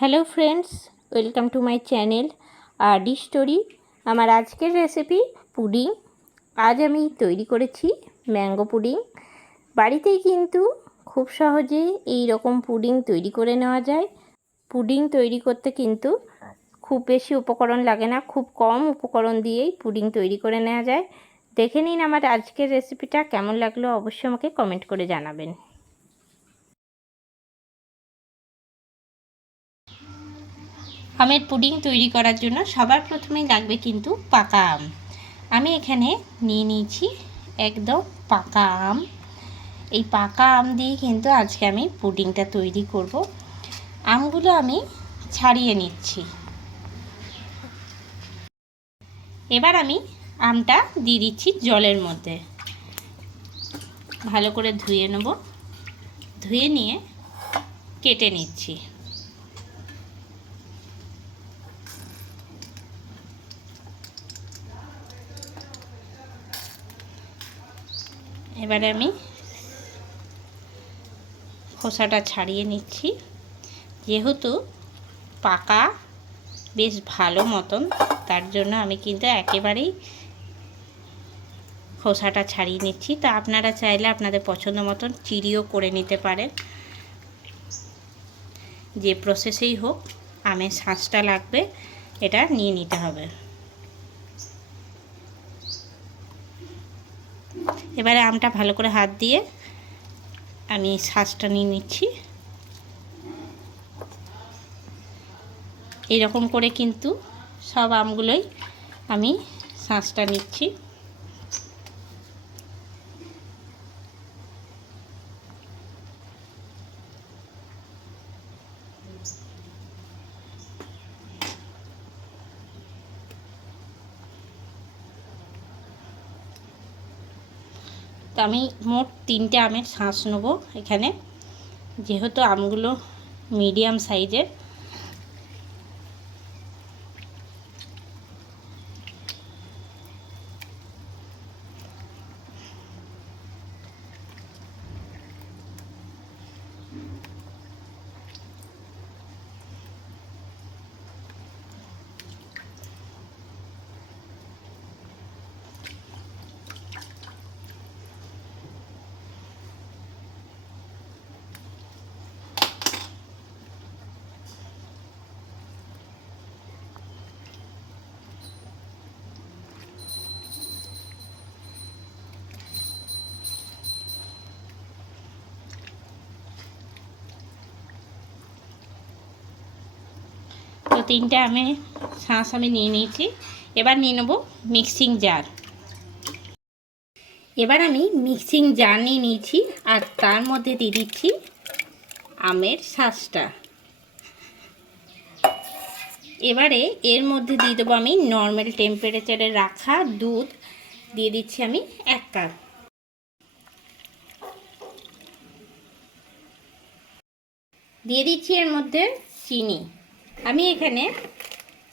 Hello friends, welcome to my channel RD story. আমার আজকের recipe pudding. আজ আমি তৈরি করেছি ম্যাঙ্গো পুডিং। বাড়িতেই কিন্তু খুব সহজে এই রকম পুডিং তৈরি করে নেওয়া যায়। পুডিং তৈরি করতে কিন্তু খুব বেশি উপকরণ লাগে না, খুব কম উপকরণ দিয়েই পুডিং তৈরি করে নেওয়া যায়। দেখে নিন আমার আজকের রেসিপিটা কেমন লাগলো, অবশ্যই আমাকে কমেন্ট করে জানাবেন। আমের পুডিং তৈরি করার জন্য সবার প্রথমেই লাগবে কিন্তু পাকা আম। আমি এখানে নিয়ে নিয়েছি একদম পাকা আম। এই পাকা আম দিয়ে কিন্তু আজকে আমি পুডিংটা তৈরি করব। আমগুলো আমি ছাড়িয়ে নিচ্ছি। এবার আমি আমটা দিয়ে দিচ্ছি জলের মধ্যে, ভালো করে ধুয়ে নেব। ধুয়ে নিয়ে কেটে নিচ্ছি। এবারে আমি খোসাটা ছাড়িয়ে নিচ্ছি। যেহেতু পাকা বেশ ভালো মতন, তার জন্য আমি কিন্তু একেবারেই খোসাটা ছাড়িয়ে নিচ্ছি। তা আপনারা চাইলে আপনাদের পছন্দ মতন চিরিও করে নিতে পারেন। যে প্রসেসেই হোক, আমের শাঁসটা লাগবে, এটা নিয়ে নিতে হবে। এবারে আমটা ভালো করে হাত দিয়ে আমি শাঁসটা নিয়ে নিচ্ছি। এইরকম করে কিন্তু সব আমগুলোই আমি শাঁসটা নিচ্ছি। তো আমি মোট 3টে আমের শাঁস নেব এখানে, যেহেতু আমগুলো মিডিয়াম সাইজের। তো 3টে আমের শাঁস আমি নিয়ে নিয়েছি। এবার নিয়ে নেব মিক্সিং জার। এবার আমি মিক্সিং জার নিয়ে নিয়েছি, আর তার মধ্যে দিয়ে দিচ্ছি আমের শাঁসটা। এবারে এর মধ্যে দিয়ে দেবো আমি নর্মাল টেম্পারেচারে রাখা দুধ। দিয়ে দিচ্ছি আমি 1 কাপ। দিয়ে দিচ্ছি এর মধ্যে চিনি। আমি এখানে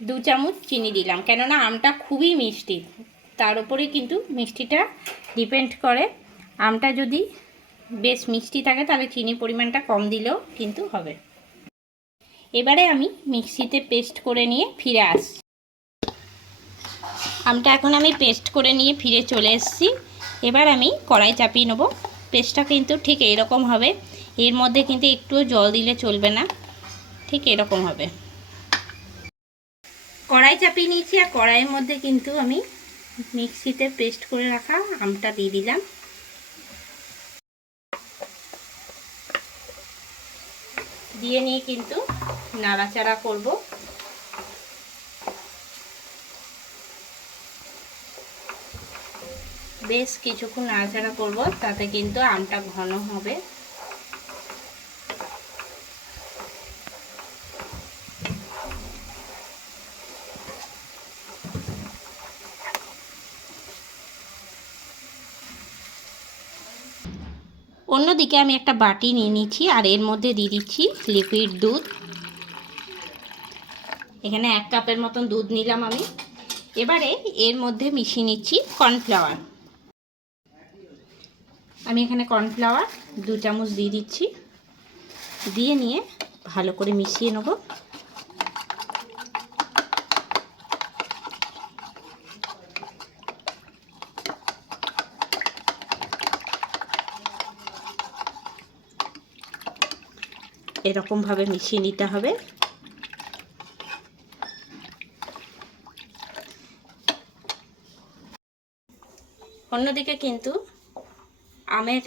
2 চামচ চিনি দিলাম, কেননা আমটা খুবই মিষ্টি, তার উপরে কিন্তু মিষ্টিটা ডিপেন্ড করে। আমটা যদি বেশ মিষ্টি থাকে তাহলে চিনির পরিমাণটা কম দিলেও কিন্তু হবে। এবারে আমি মিক্সিতে পেস্ট করে নিয়ে ফিরে আসছি। আমটা এখন আমি পেস্ট করে নিয়ে ফিরে চলে এসেছি। এবার আমি কড়াই চাপিয়ে নেব। পেস্টটা কিন্তু ঠিক এরকম হবে, এর মধ্যে কিন্তু একটুও জল দিলে চলবে না, ঠিক এরকম হবে। কড়াই চাপিয়ে নিয়েছি, আর কড়াইয়ের মধ্যে কিন্তু আমি মিক্সিতে পেস্ট করে রাখা আমটা দিয়ে দিলাম। দিয়ে নিয়ে কিন্তু নাড়াচাড়া করব। বেশ কিছুক্ষণ নাড়াচাড়া করব, তাতে কিন্তু আমটা ঘন হবে। অন্যদিকে আমি একটা বাটি নিয়ে নিচ্ছি, আর এর মধ্যে দিয়ে দিচ্ছি লিকুইড দুধ। এখানে 1 কাপের মতন দুধ নিলাম আমি। এবারে এর মধ্যে মিশিয়ে নিচ্ছি কর্নফ্লাওয়ার। আমি এখানে কর্নফ্লাওয়ার 2 চামচ দিয়ে দিচ্ছি। দিয়ে নিয়ে ভালো করে মিশিয়ে নেব। এরকমভাবে মিশিয়ে নিতে হবে। অন্যদিকে কিন্তু আমের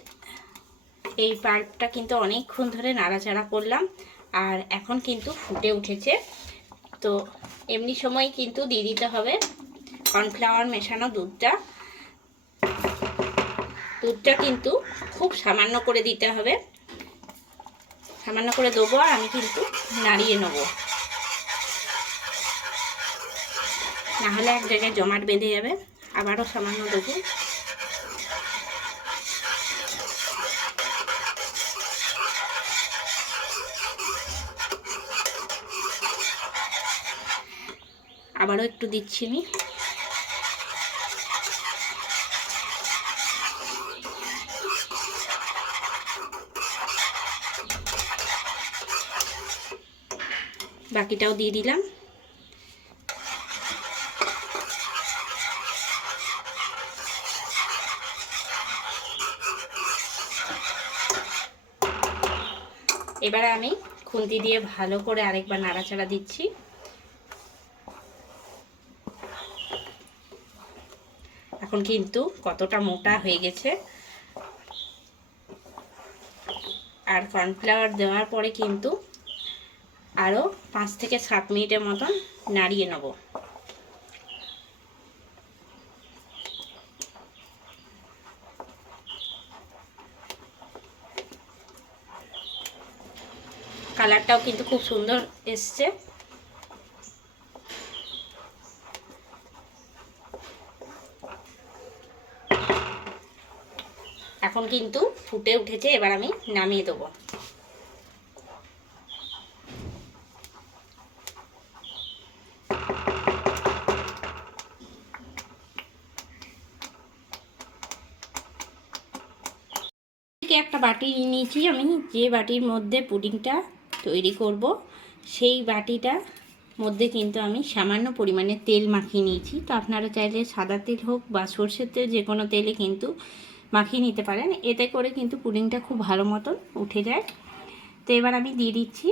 এই পাল্পটা কিন্তু অনেকক্ষণ ধরে নাড়াচাড়া করলাম, আর এখন কিন্তু ফুটে উঠেছে। তো এমনি সময় কিন্তু দিয়ে দিতে হবে কর্নফ্লাওয়ার মেশানো দুধটা। দুধটা কিন্তু খুব সামান্য করে দিতে হবে, সামান্য করে দেবো, আর আমি কিন্তু নাড়িয়ে নেব, নাহলে এক জায়গায় জমাট বেঁধে যাবে। আবারও সামান্য দেবো। আবারও একটু দিচ্ছি আমি। বাকিটাও দিয়ে দিলাম। এবারে আমি খুন্তি দিয়ে ভালো করে আরেকবার নাড়াচাড়া দিচ্ছি। এখন কিন্তু কতটা মোটা হয়ে গেছে, আর কর্নফ্লাওয়ার দেওয়ার পরে কিন্তু আরও 5 থেকে 7 মিনিটের মতন নাড়িয়ে নেব। কালারটাও কিন্তু খুব সুন্দর এসছে। এখন কিন্তু ফুটে উঠেছে, এবার আমি নামিয়ে দেবো। একটা বাটি নিয়েছি আমি, যে বাটির মধ্যে পুডিংটা তৈরি করব সেই বাটিটা মধ্যে কিন্তু আমি সামান্য পরিমাণে তেল মাখিয়ে নিয়েছি। তো আপনারা চাইলে সাদা তেল হোক বা সর্ষের তেল, যে কোনো তেলে কিন্তু মাখিয়ে নিতে পারেন, এতে করে কিন্তু পুডিংটা খুব ভালো মতন উঠে যায়। তো এবার আমি দিয়ে দিচ্ছি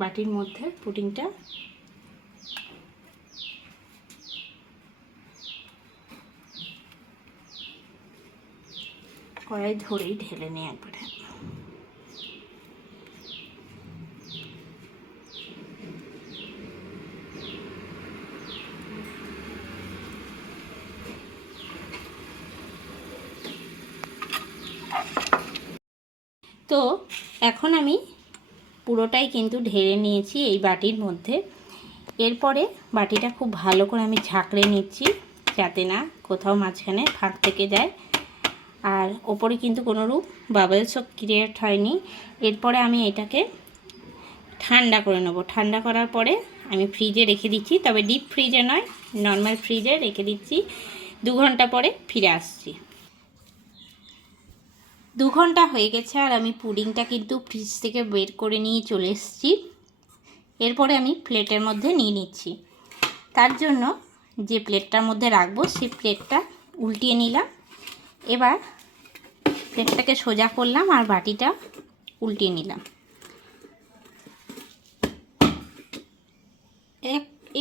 বাটির মধ্যে পুডিংটা। কড়াই ধরেই ঢেলে নিই একবারে। তো এখন আমি পুরোটাই কিন্তু ঢেলে নিয়েছি এই বাটির মধ্যে। এরপরে বাটিটা খুব ভালো করে আমি ঝাঁকড়ে নিচ্ছি, যাতে না কোথাও মাঝখানে ফাঁক থেকে যায়, আর ওপরে কিন্তু কোনোরূপ বাবলসও ক্রিয়েট হয়নি। এরপরে আমি এটাকে ঠান্ডা করে নেব। ঠান্ডা করার পরে আমি ফ্রিজে রেখে দিচ্ছি, তবে ডিপ ফ্রিজে নয়, নর্মাল ফ্রিজে রেখে দিচ্ছি। 2 ঘন্টা পরে ফিরে আসছি। 2 ঘন্টা হয়ে গেছে, আর আমি পুডিংটা কিন্তু ফ্রিজ থেকে বের করে নিয়ে চলে এসেছি। এরপরে আমি প্লেটের মধ্যে নিয়ে নিচ্ছি। তার জন্য যে প্লেটটার মধ্যে রাখবো সেই প্লেটটা উল্টিয়ে নিলাম। এবার প্লেটটাকে সোজা করলাম আর বাটিটা উল্টিয়ে নিলাম।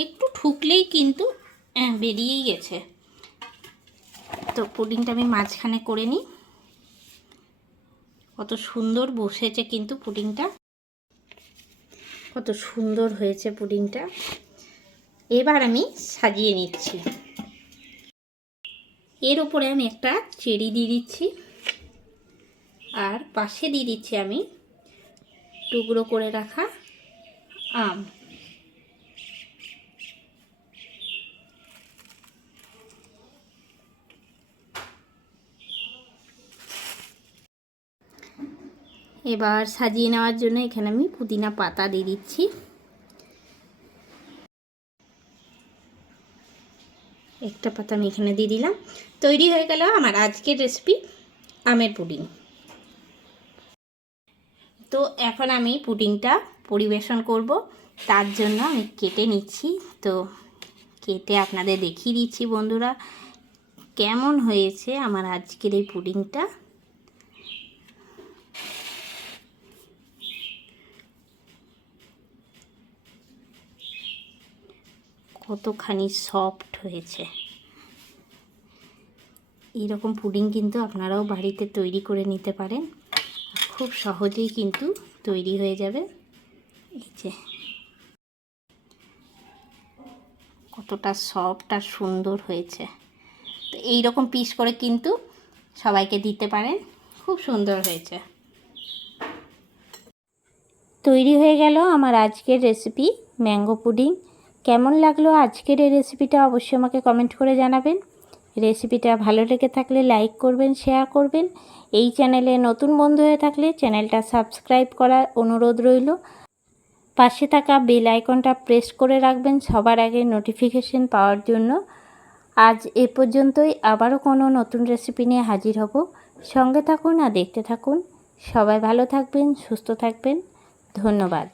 একটু ঠুকলেই কিন্তু বেরিয়েই গেছে। তো পুডিংটা আমি মাঝখানে করে নিই। কত সুন্দর বসেছে কিন্তু পুডিংটা, কত সুন্দর হয়েছে পুডিংটা। এবার আমি সাজিয়ে নিচ্ছি। এর উপরে আমি একটা চেরি দিয়ে দিচ্ছি, আর পাশে দিয়ে দিচ্ছি আমি টুকরো করে রাখা আম। এবার সাজিয়ে নেওয়ার জন্য এখানে আমি পুদিনা পাতা দিয়ে দিচ্ছি। একটা পাতা আমি এখানে দিয়ে দিলাম। তৈরি হয়ে গেল আমার আজকের রেসিপি আমের পুডিং। তো এখন আমি পুডিংটা পরিবেশন করব, তার জন্য আমি কেটে নিচ্ছি। তো কেটে আপনাদের দেখিয়ে দিচ্ছি বন্ধুরা কেমন হয়েছে আমার আজকের এই পুডিংটা। কতখানি সফট হয়েছে। এইরকম পুডিং কিন্তু আপনারাও বাড়িতে তৈরি করে নিতে পারেন, খুব সহজেই কিন্তু তৈরি হয়ে যাবে। এই যে কতটা সফট আর সুন্দর হয়েছে। তো এইরকম পিস করে কিন্তু সবাইকে দিতে পারেন, খুব সুন্দর হয়েছে। তৈরি হয়ে গেল আমার আজকের রেসিপি ম্যাঙ্গো পুডিং। কেমন লাগলো আজকের এই রেসিপিটা অবশ্যই আমাকে কমেন্ট করে জানাবেন। রেসিপিটা ভালো লেগে থাকলে লাইক করবেন, শেয়ার করবেন। এই চ্যানেলে নতুন বন্ধু হয়ে থাকলে চ্যানেলটা সাবস্ক্রাইব করার অনুরোধ রইল। পাশে থাকা বেল আইকনটা প্রেস করে রাখবেন সবার আগে নোটিফিকেশন পাওয়ার জন্য। আজ এ পর্যন্তই, আবারও কোনো নতুন রেসিপি নিয়ে হাজির হব। সঙ্গে থাকুন আর দেখতে থাকুন। সবাই ভালো থাকবেন, সুস্থ থাকবেন। ধন্যবাদ।